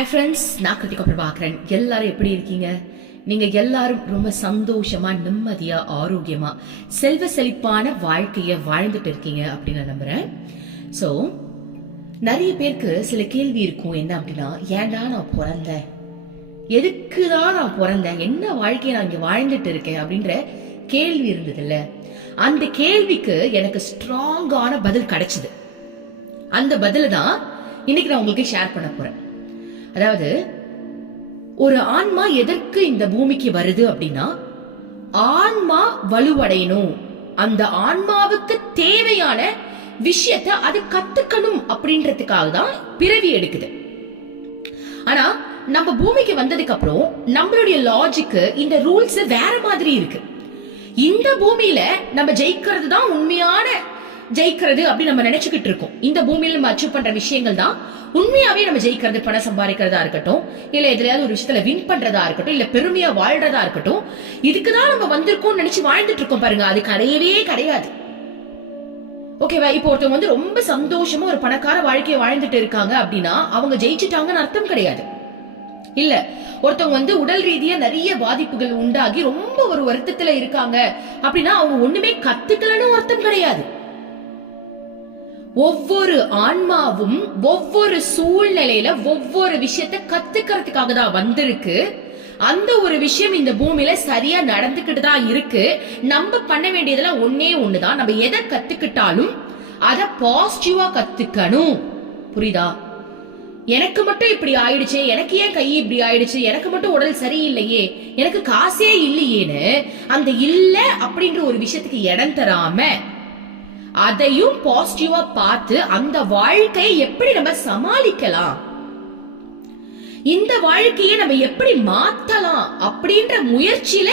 Hi friends நான் கிருத்திகா பிரபாகரன். எல்லாரும் எப்படி இருக்கீங்க? நீங்கள் எல்லாரும் ரொம்ப சந்தோஷமா நிம்மதியாக ஆரோக்கியமாக செல்வ செழிப்பான வாழ்க்கையை வாழ்ந்துட்டு இருக்கீங்க அப்படின்னு நான் நம்புகிறேன் ஸோ நிறைய பேருக்கு சில கேள்வி இருக்கும். என்ன அப்படின்னா ஏன்டா நான் பிறந்தேன் எதுக்கு தான் நான் பிறந்தேன் என்ன வாழ்க்கையை நான் இங்கே வாழ்ந்துட்டு இருக்கேன்? அப்படின்ற கேள்வி இருந்ததுல்ல. அந்த கேள்விக்கு எனக்கு ஸ்ட்ராங்கான பதில் கிடைச்சிது. அந்த பதில் தான் இன்னைக்கு நான் உங்களுக்கு ஷேர் பண்ண போகிறேன் அதாவது ஒரு ஆன்மா எதற்கு இந்த பூமிக்கு வருது அப்படின்னா ஆன்மா வலுவடையணும். அந்த ஆன்மாவுக்கு தேவையான விஷயத்த அது கத்துக்கணும் அப்படின்றதுக்காக தான் பிறவி எடுக்குது. ஆனா நம்ம பூமிக்கு வந்ததுக்கு அப்புறம் நம்மளுடைய லாஜிக்கு இந்த ரூல்ஸ் வேற மாதிரி இருக்கு. இந்த பூமியில நம்ம ஜெயிக்கிறது தான் உண்மையான ஜெயிக்கிறது அப்படின்னு நம்ம நினைச்சுக்கிட்டு இருக்கோம். இந்த பூமியில நம்ம அச்சீவ் பண்ற விஷயங்கள் தான் உண்மையாவே நம்ம ஜெயிக்கிறது பணம் சம்பாதிக்கிறதா இருக்கட்டும் இல்ல எதுலயாவது ஒரு விஷயத்துல வின் பண்றதா இருக்கட்டும் இல்ல பெருமையா வாழ்றதா இருக்கட்டும் இதுக்குதான் நம்ம வந்திருக்கோம் நினைச்சு வாழ்ந்துட்டு இருக்கோம் பாருங்க. அது கிடையவே கிடையாது. ஓகேவா இப்போ ஒருத்தவங்க வந்து ரொம்ப சந்தோஷமா ஒரு பணக்கார வாழ்க்கையை வாழ்ந்துட்டு இருக்காங்க அப்படின்னா அவங்க ஜெயிச்சுட்டாங்கன்னு அர்த்தம் கிடையாது. இல்ல ஒருத்தவங்க வந்து உடல் ரீதியா நிறைய பாதிப்புகள் உண்டாகி ரொம்ப ஒரு வருத்தத்துல இருக்காங்க அப்படின்னா அவங்க ஒண்ணுமே கத்துக்கலன்னு அர்த்தம் கிடையாது. ஒவ்வொரு ஆன்மாவும் ஒவ்வொரு சூழ்நிலையில ஒவ்வொரு விஷயத்த கத்துக்கிறதுக்காக தான் வந்திருக்கு. அந்த ஒரு விஷயம் இந்த பூமியில சரியா நடந்துகிட்டு தான் இருக்கு. நம்ம பண்ண வேண்டியதெல்லாம் ஒன்னே ஒண்ணுதான். நம்ம எதை கத்துக்கிட்டாலும் அத பாசிட்டிவா கத்துக்கணும். புரியுதா? எனக்கு மட்டும் இப்படி ஆயிடுச்சு எனக்கு ஏன் கை இப்படி ஆயிடுச்சு எனக்கு மட்டும் உடல் சரியில்லையே எனக்கு காசே இல்லையேன்னு அந்த இல்ல அப்படின்ற ஒரு விஷயத்துக்கு இடம் தராம அதையும் பாசிட்டிவா பார்த்து அந்த வாழ்க்கையை எப்படி நம்ம சமாளிக்கலாம்? இந்த வாழ்க்கையை நம்ம எப்படி மாத்தலாம் அப்படின்ற முயற்சியில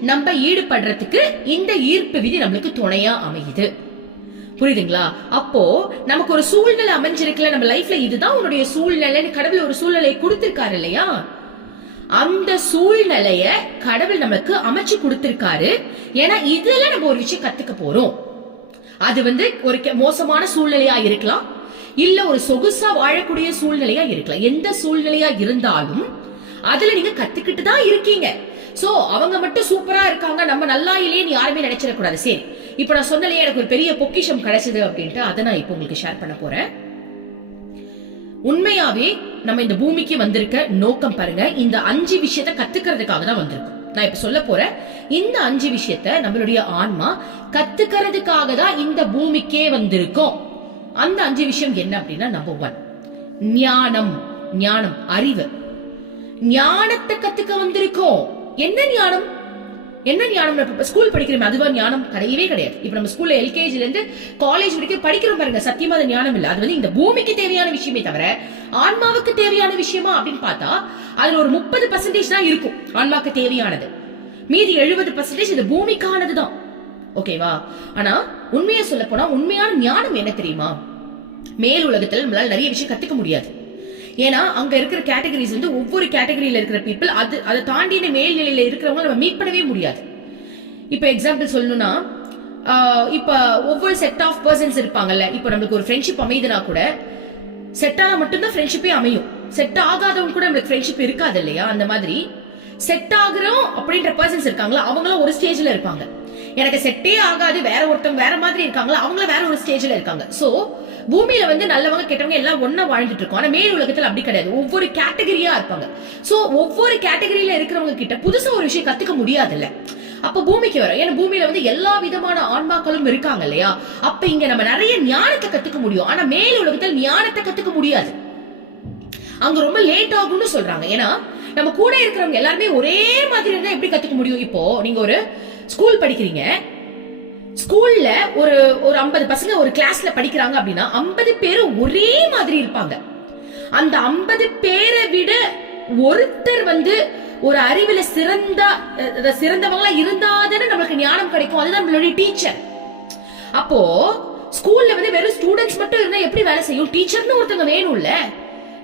நம்ம ஈடுபடுறதுக்கு இந்த ஈர்ப்பு விதி நம்மளுக்கு துணையா அமையுது. புரியுதுங்களா? அப்போ நமக்கு ஒரு சூழ்நிலை அமைஞ்சிருக்குல்ல நம்ம லைஃப்ல இதுதான் உன்னுடைய சூழ்நிலைன்னு கடவுள் ஒரு சூழ்நிலையை கொடுத்திருக்காரு இல்லையா? அந்த சூழ்நிலைய கடவுள் நமக்கு அமைச்சு கொடுத்திருக்காரு. ஏன்னா இதுல நம்ம ஒரு விஷயம் கத்துக்க போறோம். அது வந்து ஒரு மோசமான சூழ்நிலையா இருக்கலாம். இல்ல ஒரு சொகுசா வாழக்கூடிய சூழ்நிலையா இருக்கலாம். எந்த சூழ்நிலையா இருந்தாலும் அதுல நீங்க கத்துக்கிட்டு தான் இருக்கீங்க. சோ அவங்க மட்டும் சூப்பரா இருக்காங்க. நம்ம நல்லா இல்லையேன்னு யாருமே நினைச்சிடக்கூடாது சரி இப்ப நான் சொன்னலையே எனக்கு ஒரு பெரிய பொக்கிஷம் கிடைச்சது அப்படின்ட்டு அதை நான் இப்போ உங்களுக்கு ஷேர் பண்ண போறேன். உண்மையாவே நம்ம இந்த பூமிக்கு வந்திருக்க நோக்கம் பாருங்க. இந்த அஞ்சு விஷயத்த கத்துக்கிறதுக்காக தான் வந்திருக்கோம். நான் இப்ப சொல்ல போறேன். இந்த அஞ்சு விஷயத்த நம்மளுடைய ஆன்மா கத்துக்கிறதுக்காக தான் இந்த பூமிக்கே வந்திருக்கோம். அந்த அஞ்சு விஷயம் என்ன அப்படின்னா நம்பர் ஒன் ஞானம். ஞானம் அறிவு. ஞானத்தை கத்துக்க வந்திருக்கோம். என்ன ஞானம்? என்ன ஞானம் இப்ப ஸ்கூல் படிக்கிறோம் அதுவா ஞானம் கிடையவே கிடையாது. இப்ப நம்ம ஸ்கூல்ல எல்கேஜில இருந்து காலேஜ் வரைக்கும் படிக்கிறோம் பாருங்க. சத்தியமா அது ஞானம் இல்ல. அது வந்து இந்த பூமிக்கு தேவையான விஷயமே தவிர ஆன்மாவுக்கு தேவையான விஷயமா அப்படின்னு பார்த்தா அதுல ஒரு முப்பது பர்சன்டேஜ் தான் இருக்கும். ஆன்மாவுக்கு தேவையானது. மீதி எழுபது பர்சன்டேஜ் இந்த பூமிக்கானது தான். ஓகேவா ஆனா உண்மையை சொல்ல போனா உண்மையான ஞானம் என்ன தெரியுமா? மேல் உலகத்துல நம்மளால நிறைய விஷயம் கத்துக்க முடியாது. ஏன்னா அங்க இருக்கிற கேட்டகரிஸ் வந்து ஒவ்வொரு கேட்டகரியில இருக்கிற பீப்புள் அது அதை தாண்டின மேல்நிலையில இருக்கிறவங்க நம்ம மீட் பண்ணவே முடியாது. இப்ப எக்ஸாம்பிள் சொல்லணும்னா இப்போ இப்ப ஒவ்வொரு செட் ஆஃப் பர்சன்ஸ் இருப்பாங்கல்ல இப்ப நம்மளுக்கு ஒரு ஃப்ரெண்ட்ஷிப் அமையுதுன்னா கூட செட் ஆக மட்டும்தான் ஃப்ரெண்ட்ஷிப்பே அமையும். செட் ஆகாதவங்க கூட நம்மளுக்கு ஃப்ரெண்ட்ஷிப் இருக்காது இல்லையா? அந்த மாதிரி. செட் ஆகுறோம் அப்படின்ற பர்சன்ஸ் இருக்காங்களா? அவங்களும் ஒரு ஸ்டேஜ்ல இருப்பாங்க. எனக்கு செட்டே ஆகாது வேற ஒருத்தவங்க வேற மாதிரி இருக்காங்களா? அவங்களும் வேற ஒரு ஸ்டேஜ்ல இருக்காங்க. சோ பூமியில வந்து நல்லவங்க கெட்டவங்க எல்லாம் ஒன்னா வாழ்ந்துட்டு இருக்கோம். ஆனா மேல் உலகத்துல அப்படி கிடையாது. ஒவ்வொரு கேட்டகரியா இருப்பாங்க. சோ ஒவ்வொரு கேட்டகரியில இருக்கிறவங்க கிட்ட புதுசா ஒரு விஷயம் கத்துக்க முடியாதுல்ல. அப்ப பூமிக்கு வரும். ஏன்னா பூமியில வந்து எல்லா விதமான ஆன்மாக்களும் இருக்காங்க இல்லையா? அப்ப இங்க நம்ம நிறைய ஞானத்தை கத்துக்க முடியும். ஆனா மேல் உலகத்தில் ஞானத்தை கத்துக்க முடியாது. அங்க ரொம்ப லேட் ஆகும்னு சொல்றாங்க. ஏன்னா நம்ம கூட இருக்கிறவங்க எல்லாருமே ஒரே மாதிரி இருந்தா எப்படி கத்துக்க முடியும்? இப்போ நீங்க ஒரு ஸ்கூல் படிக்கிறீங்க. ஸ்கூல்ல ஒரு ஒரு ஐம்பது பசங்க ஒரு கிளாஸ்ல படிக்கிறாங்க அப்படின்னா ஐம்பது பேரும் ஒரே மாதிரி இருப்பாங்க. அந்த ஐம்பது பேரை விட ஒருத்தர் வந்து ஒரு அறிவுல சிறந்த அஹ், சிறந்தவங்களா இருந்தாதானே நம்மளுக்கு ஞானம் கிடைக்கும். அதுதான் நம்மளுடைய டீச்சர் அப்போ ஸ்கூல்ல வந்து வெறும் ஸ்டூடெண்ட்ஸ் மட்டும் இருந்தா எப்படி வேலை செய்யும்? டீச்சர்னு ஒருத்தவங்க வேணும்ல.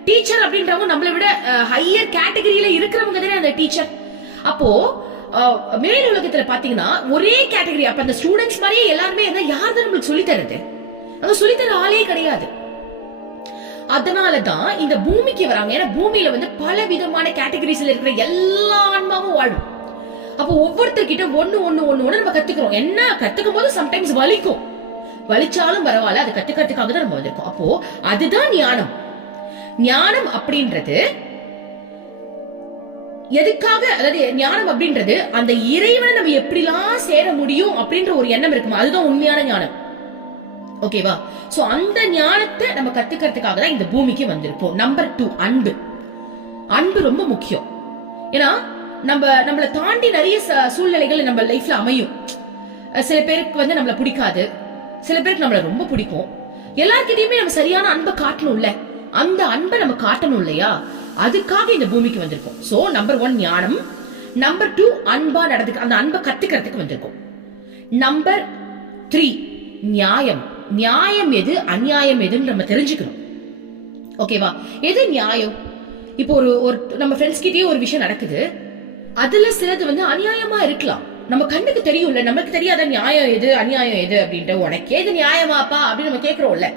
டீச்சர் அப்படின்றவங்க நம்மளை விட ஹையர் கேட்டகரியில இருக்கிறவங்க தானே அந்த டீச்சர் அப்போ மேல் உலகத்துல பாத்தீங்கன்னா ஒரே கேட்டகரி அப்ப அந்த ஸ்டூடெண்ட்ஸ் மாதிரியே எல்லாருமே என்ன யார் தான் நம்மளுக்கு சொல்லி தரது? அங்க சொல்லி தர ஆளே கிடையாது. அதனாலதான் இந்த பூமிக்கு வராங்க. ஏன்னா பூமியில வந்து பல விதமான கேட்டகரிஸ்ல இருக்கிற எல்லா ஆன்மாவும் வாழும். அப்போ ஒவ்வொருத்தர்கிட்ட ஒண்ணு ஒண்ணு ஒண்ணு ஒண்ணு நம்ம கத்துக்கிறோம். என்ன? கத்துக்கும் போது சம்டைம்ஸ் வலிக்கும். வலிச்சாலும் பரவாயில்ல அது கத்துக்கிறதுக்காக தான் நம்ம வந்திருக்கோம். அப்போ அதுதான் ஞானம். ஞானம் அப்படின்றது எதுக்காக? அதாவது ஞானம் அப்படின்றது அந்த இறைவனை நம்ம எப்படிலாம் சேர முடியும் அப்படின்ற ஒரு எண்ணம் இருக்குமா? அதுதான் உண்மையான ஞானம். ஓகேவா சோ அந்த ஞானத்தை நம்ம கத்துக்கிறதுக்காக தான் இந்த பூமிக்கு வந்திருப்போம். நம்பர் டூ அன்பு. அன்பு ரொம்ப முக்கியம். ஏன்னா நம்ம நம்மளை தாண்டி நிறைய ச- சூழ்நிலைகள் நம்ம லைஃப்ல அமையும். சில பேருக்கு வந்து நம்மளை பிடிக்காது. சில பேருக்கு நம்மளை ரொம்ப பிடிக்கும். எல்லார்கிட்டயுமே நம்ம சரியான அன்பை காட்டணும்ல. அந்த அன்பை நம்ம காட்டணும் இல்லையா? அதுக்காக இந்த பூமிக்கு வந்திருக்கோம். சோ நம்பர் ஒன் ஞானம். நம்பர் டூ அன்பா நடந்துக்க அந்த அன்பை கத்துக்கிறதுக்கு வந்திருக்கோம். நம்பர் த்ரீ நியாயம். நியாயம் எது அநியாயம் எதுன்னு நம்ம தெரிஞ்சுக்கணும். ஓகேவா எது நியாயம்? இப்போ ஒரு ஒரு நம்ம ஃப்ரெண்ட்ஸ் கிட்டேயே ஒரு விஷயம் நடக்குது. அதுல சிலது வந்து அநியாயமா இருக்கலாம். நம்ம கண்ணுக்கு தெரியும்ல நமக்கு தெரியாத நியாயம் எது அநியாயம் எது அப்படின்ட்டு. உனக்கு எது நியாயமாப்பா அப்படின்னு நம்ம கேக்குறோம்ல.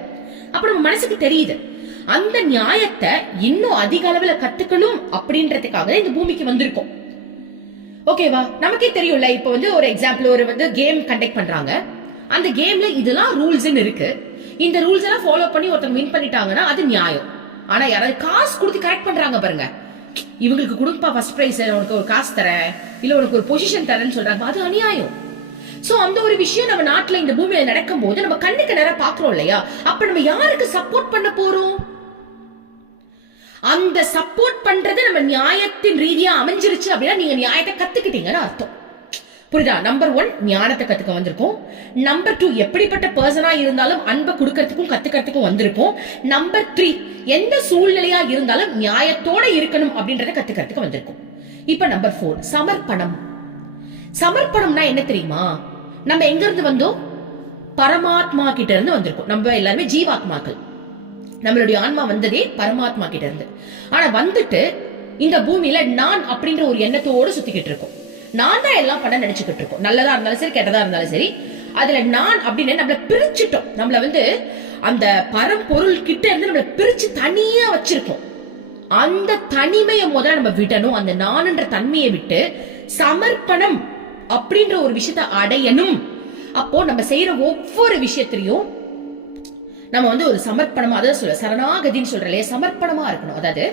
அப்ப நம்ம மனசுக்கு தெரியுது. அந்த நியாயத்தை இன்னும் அதிக அளவுல கத்துக்கணும் அப்படின்றதுக்காக தான் இந்த பூமிக்கு வந்திருக்கோம். ஓகேவா நமக்கே தெரியும்ல இப்போ வந்து ஒரு எக்ஸாம்பிள் ஒரு வந்து கேம் கண்டக்ட் பண்றாங்க. அந்த கேம்ல இதெல்லாம் ரூல்ஸ் இருக்கு. இந்த ரூல்ஸ் எல்லாம் ஃபாலோ பண்ணி ஒருத்தங்க வின் பண்ணிட்டாங்கன்னா அது நியாயம். ஆனா யாராவது காசு கொடுத்து கரெக்ட் பண்றாங்க பாருங்க. இவங்களுக்கு கொடுப்பா ஃபர்ஸ்ட் பிரைஸ் உனக்கு ஒரு காசு தரேன். இல்ல உனக்கு ஒரு பொசிஷன் தரேன்னு சொல்றாங்க அது அநியாயம். சோ அந்த ஒரு விஷயம் நம்ம நாட்டுல இந்த பூமியில நடக்கும் போது நம்ம கண்ணுக்கு நேரம் பாக்குறோம் இல்லையா? அப்ப நம்ம யாருக்கு சப்போர்ட் பண்ண போறோம்? அந்த சப்போர்ட் பண்றது நம்ம நியாயத்தின் ரீதியா அமைஞ்சிருச்சு அப்படின்னா நீங்க நியாயத்தை கத்துக்கிட்டீங்கன்னு அர்த்தம். புரியுதா? நம்பர் ஒன் ஞானத்தை கத்துக்க வந்திருக்கோம். நம்பர் டூ எப்படிப்பட்ட பர்சனா இருந்தாலும் அன்பை கொடுக்கறதுக்கும் கத்துக்கிறதுக்கும் வந்திருப்போம் நம்பர் த்ரீ எந்த சூழ்நிலையா இருந்தாலும் நியாயத்தோட இருக்கணும் அப்படின்றத கத்துக்கிறதுக்கு வந்திருக்கும். இப்ப நம்பர் ஃபோர் சமர்ப்பணம். சமர்ப்பணம்னா என்ன தெரியுமா? நம்ம எங்க இருந்து வந்தோம்? பரமாத்மா கிட்ட இருந்து வந்திருக்கோம். நம்ம எல்லாருமே ஜீவாத்மாக்கள். நம்மளுடைய ஆன்மா வந்ததே பரமாத்மா கிட்ட இருந்து ஆனா வந்துட்டு இந்த பூமியில நான் அப்படின்ற ஒரு எண்ணத்தோடு சுத்திக்கிட்டு இருக்கோம். நான் தான் எல்லாம் பண்ண நினைச்சுக்கிட்டு இருக்கோம். நல்லதா இருந்தாலும் சரி கெட்டதா இருந்தாலும் சரி அதுல நான் அப்படின்னு நம்மள பிரிச்சுட்டோம். நம்மள வந்து அந்த பரம்பொருள் கிட்ட இருந்து நம்மள பிரிச்சு தனியா வச்சிருக்கோம். அந்த தனிமையை முதல்ல நம்ம விடணும். அந்த நான்ன்ற தன்மையை விட்டு சமர்ப்பணம் அப்படின்ற ஒரு விஷயத்தை அடையணும். அப்போ நம்ம செய்யற ஒவ்வொரு விஷயத்திலையும் நம்ம வந்து ஒரு சமர்ப்பணமா அதாவது சொல்ல சரணாகதின்னு சொல்றலே சமர்ப்பணமா இருக்கணும். அதாவது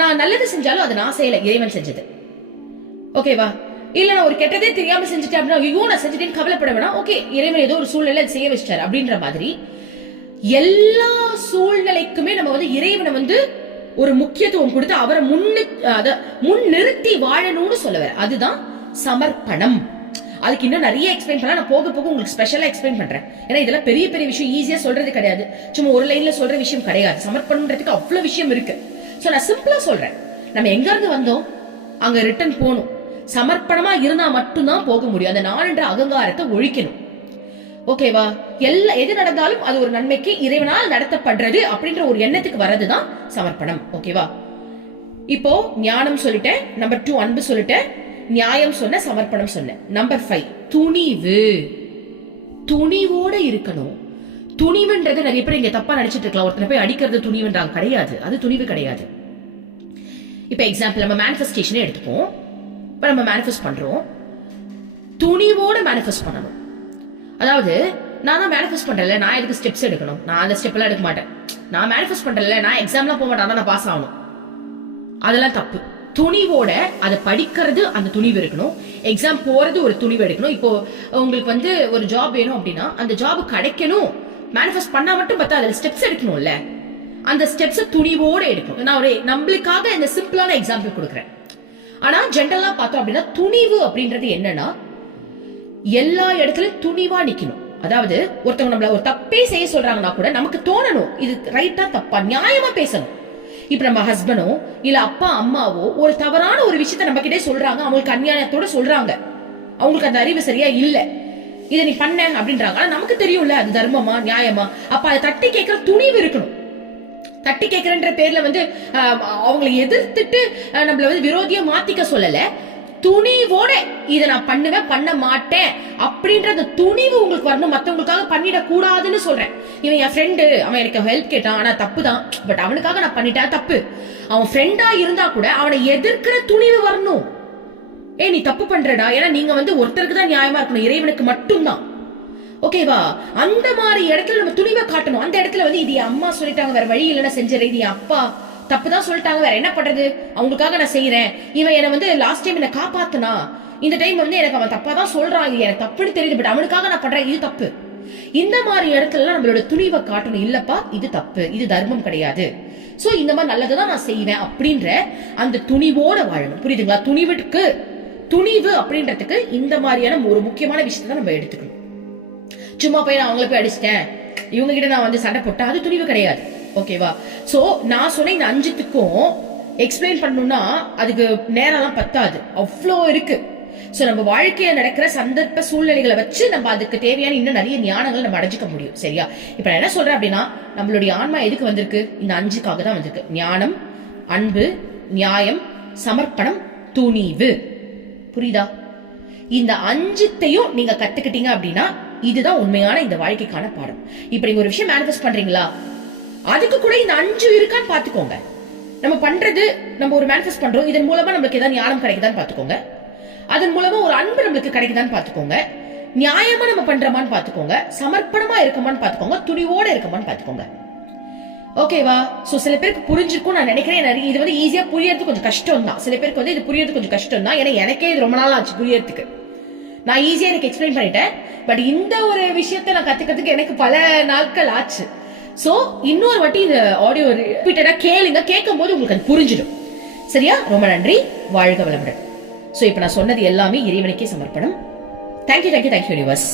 நான் நல்லது செஞ்சாலும் அதை நான் செய்யல இறைவன் செஞ்சது. ஓகேவா இல்ல நான் ஒரு கெட்டதே தெரியாம செஞ்சுட்டேன் அப்படின்னா ஐயோ நான் செஞ்சுட்டேன்னு கவலைப்பட வேணாம். ஓகே இறைவன் ஏதோ ஒரு சூழ்நிலை செய்ய வச்சிட்டாரு அப்படின்ற மாதிரி எல்லா சூழ்நிலைக்குமே நம்ம வந்து இறைவனை வந்து ஒரு முக்கியத்துவம் கொடுத்து அவரை முன்னு அத முன் நிறுத்தி வாழணும்னு சொல்லுவார் அதுதான் சமர்ப்பணம். அதுக்கு இன்னும் நிறைய எக்ஸ்பிளைன் பண்ணலாம் நான் போக போக உங்களுக்கு ஸ்பெஷலாக எக்ஸ்பிளைன் பண்ணுறேன் ஏன்னா இதெல்லாம் பெரிய பெரிய விஷயம் ஈஸியாக சொல்கிறது கிடையாது. சும்மா ஒரு லைனில் சொல்கிற விஷயம் கிடையாது. சமர்ப்பணன்றதுக்கு அவ்வளோ விஷயம் இருக்கு. ஸோ நான் சிம்பிளாக சொல்கிறேன் நம்ம எங்கேருந்து வந்தோம்? அங்கே ரிட்டர்ன் போகணும். சமர்ப்பணமா இருந்தால் மட்டும்தான் போக முடியும். அந்த நான்ன்ற அகங்காரத்தை ஒழிக்கணும். ஓகேவா எல்லா எது நடந்தாலும் அது ஒரு நன்மைக்கு இறைவனால் நடத்தப்படுறது அப்படின்ற ஒரு எண்ணத்துக்கு வர்றதுதான் சமர்ப்பணம். ஓகேவா இப்போ ஞானம் சொல்லிட்டேன். நம்பர் டூ அன்பு சொல்லிட்டேன். நியாயம் சொன்ன சமர்ப்பணம் சொன்னேன் நம்பர் ஃபைவ் துணிவு. துணிவோட இருக்கணும். துணிவுன்றது நிறைய பேர் இங்க தப்பா நினைச்சிட்டு இருக்கலாம். ஒருத்தனை போய் அடிக்கிறது துணிவுன்றாங்க கிடையாது. அது துணிவு கிடையாது. இப்ப எக்ஸாம்பிள் நம்ம மேனிஃபெஸ்டேஷனே எடுத்துப்போம். இப்ப நம்ம மேனிஃபெஸ்ட் பண்றோம். துணிவோட மேனிஃபெஸ்ட் பண்ணணும். அதாவது நான் தான் மேனிஃபெஸ்ட் பண்றேன்ல நான் எதுக்கு ஸ்டெப்ஸ் எடுக்கணும்? நான் அந்த ஸ்டெப் எல்லாம் எடுக்க மாட்டேன். நான் மேனிஃபெஸ்ட் பண்றேன்ல நான் எக்ஸாம்லாம் போக மாட்டேன். நான் பாஸ் ஆகணும். அதெல்லாம் தப்பு. துணிவோட அதை படிக்கிறது அந்த துணிவு இருக்கணும். எக்ஸாம் போறது ஒரு துணிவு எடுக்கணும். இப்போ உங்களுக்கு வந்து ஒரு ஜாப் வேணும் அப்படின்னா அந்த ஜாப் கிடைக்கணும் மேனிஃபெஸ்ட் பண்ணா மட்டும் பார்த்தா அதுல ஸ்டெப்ஸ் எடுக்கணும்ல. அந்த ஸ்டெப்ஸ் துணிவோட எடுக்கணும். நான் ஒரு நம்மளுக்காக இந்த சிம்பிளான எக்ஸாம்பிள் கொடுக்குறேன். ஆனா ஜென்ரலா பார்த்தோம் அப்படின்னா துணிவு அப்படின்றது என்னன்னா எல்லா இடத்துலயும் துணிவா நிக்கணும். அதாவது ஒருத்தவங்க நம்மள ஒரு தப்பே செய்ய சொல்றாங்கன்னா கூட நமக்கு தோணணும். இது ரைட்டா தப்பா நியாயமா பேசணும். இப்போ நம்ம ஹஸ்பண்டோ இல்ல அப்பா அம்மாவோ ஒரு தவறான ஒரு விஷயத்த நம்ம கிட்டே சொல்றாங்க. அவங்களுக்கு அநியாயத்தோட சொல்றாங்க. அவங்களுக்கு அந்த அறிவு சரியா இல்ல. இதை நீ பண்ண அப்படின்றாங்க. ஆனா நமக்கு தெரியும்ல அது தர்மமா நியாயமா? அப்ப அதை தட்டி கேட்கற துணிவு இருக்கணும். தட்டி கேட்கறன்ற பேர்ல வந்து அவங்களை எதிர்த்துட்டு நம்மள வந்து விரோதியை மாத்திக்க சொல்லலை. துணிவோட இதை நான் பண்ணுவேன் பண்ண மாட்டேன். அப்படின்ற அந்த துணிவு உங்களுக்கு வரணும். மத்தவங்களுக்காக பண்ணிட கூடாதுன்னு சொல்றேன். இவன் என் ஃப்ரெண்டு அவன் எனக்கு ஹெல்ப் கேட்டான். ஆனா தப்பு தான் பட் அவனுக்காக நான் பண்ணிட்டேன் தப்பு. அவன் ஃப்ரெண்டா இருந்தா கூட அவனை எதிர்க்கிற துணிவு வரணும். ஏ நீ தப்பு பண்றடா. ஏன்னா நீங்க வந்து ஒருத்தருக்கு தான் நியாயமா இருக்கணும். இறைவனுக்கு மட்டும்தான். ஓகேவா அந்த மாதிரி இடத்துல நம்ம துணிவை காட்டணும். அந்த இடத்துல வந்து இது என் அம்மா சொல்லிட்டாங்க வேற வழி இல்லைன்னா செஞ்சிடறேன். இது என் அப்பா. தப்பு தான் சொல்லிட்டாங்க. வேற என்ன பண்றது? அவங்களுக்காக நான் செய்யறேன் இவன் என்னை வந்து லாஸ்ட் டைம் என்ன காப்பாத்துனா இந்த டைம் வந்து எனக்கு அவன் தப்பா தான் சொல்றான். இது எனக்கு தப்புன்னு தெரியுது பட் அவனுக்காக நான் பண்றேன். இது தப்பு. இந்த மாதிரி இடத்துல நம்மளோட துணிவை காட்டணும். இல்லப்பா இது தப்பு. இது தர்மம் கிடையாது. சோ இந்த மாதிரி நல்லதுதான் நான் செய்வேன் அப்படின்ற அந்த துணிவோட வாழணும். புரியுதுங்களா? துணிவுக்கு துணிவு அப்படின்றதுக்கு இந்த மாதிரியான ஒரு முக்கியமான விஷயத்தை நம்ம எடுத்துக்கணும். சும்மா போய் நான் அவங்களை போய் அடிச்சிட்டேன். இவங்க கிட்ட நான் வந்து சண்டை போட்டேன். அது துணிவு கிடையாது. ஓகேவா ஸோ நான் சொன்ன இந்த அஞ்சுத்துக்கும் எக்ஸ்பிளைன் பண்ணணும்னா அதுக்கு நேரம்லாம் பத்தாது. அவ்வளோ இருக்கு. ஸோ நம்ம வாழ்க்கையில் நடக்கிற சந்தர்ப்ப சூழ்நிலைகளை வச்சு நம்ம அதுக்கு தேவையான இன்னும் நிறைய ஞானங்கள் நம்ம அடைஞ்சிக்க முடியும். சரியா? இப்போ நான் என்ன சொல்றேன் அப்படின்னா நம்மளுடைய ஆன்மா எதுக்கு வந்திருக்கு? இந்த அஞ்சுக்காக தான் வந்திருக்கு. ஞானம் அன்பு நியாயம் சமர்ப்பணம் துணிவு. புரியுதா? இந்த அஞ்சுத்தையும் நீங்க கத்துக்கிட்டீங்க அப்படின்னா இதுதான் உண்மையான இந்த வாழ்க்கைக்கான பாடம். இப்ப நீங்க ஒரு விஷயம் மேனிஃபெஸ்ட் பண்றீங்களா? அதுக்கு கூட இந்த அஞ்சு இருக்கான்னு பாத்துக்கோங்க நம்ம பண்றது நம்ம ஒரு மேனிஃபெஸ்ட் பண்றோம். இதன் மூலமா நம்மளுக்கு ஏதாவது ஞானம் கிடைக்குதான்னு பாத்துக்கோங்க அதன் மூலமா ஒரு அன்பு நம்மளுக்கு கிடைக்குதான்னு பாத்துக்கோங்க நியாயமா நம்ம பண்றோமான்னு பாத்துக்கோங்க சமர்ப்பணமா இருக்கமான்னு பாத்துக்கோங்க துணிவோட இருக்கமான்னு பாத்துக்கோங்க ஓகேவா சோ சில பேருக்கு புரிஞ்சிருக்கும் நான் நினைக்கிறேன். நிறைய இது வந்து ஈஸியா புரியறது கொஞ்சம் கஷ்டம் தான் சில பேருக்கு வந்து இது புரியறது கொஞ்சம் கஷ்டம் தான் ஏன்னா எனக்கே இது ரொம்ப நாள் ஆச்சு புரியறதுக்கு. நான் ஈஸியா எனக்கு எக்ஸ்பிளைன் பண்ணிட்டேன். பட் இந்த ஒரு விஷயத்த நான் கத்துக்கிறதுக்கு எனக்கு பல நாட்கள் ஆச்சு. சோ இன்னொரு வாட்டி இந்த ஆடியோ ரிப்பீட்டடா கேளுங்க. கேட்கும் போது உங்களுக்கு அது புரிஞ்சிடும். சரியா? ரொம்ப நன்றி. வாழ்க வளமுடன். சோ இப்போ நான் சொன்னது எல்லாமே இறைவனுக்கே சமர்ப்பணம். Thank you thank you thank you universe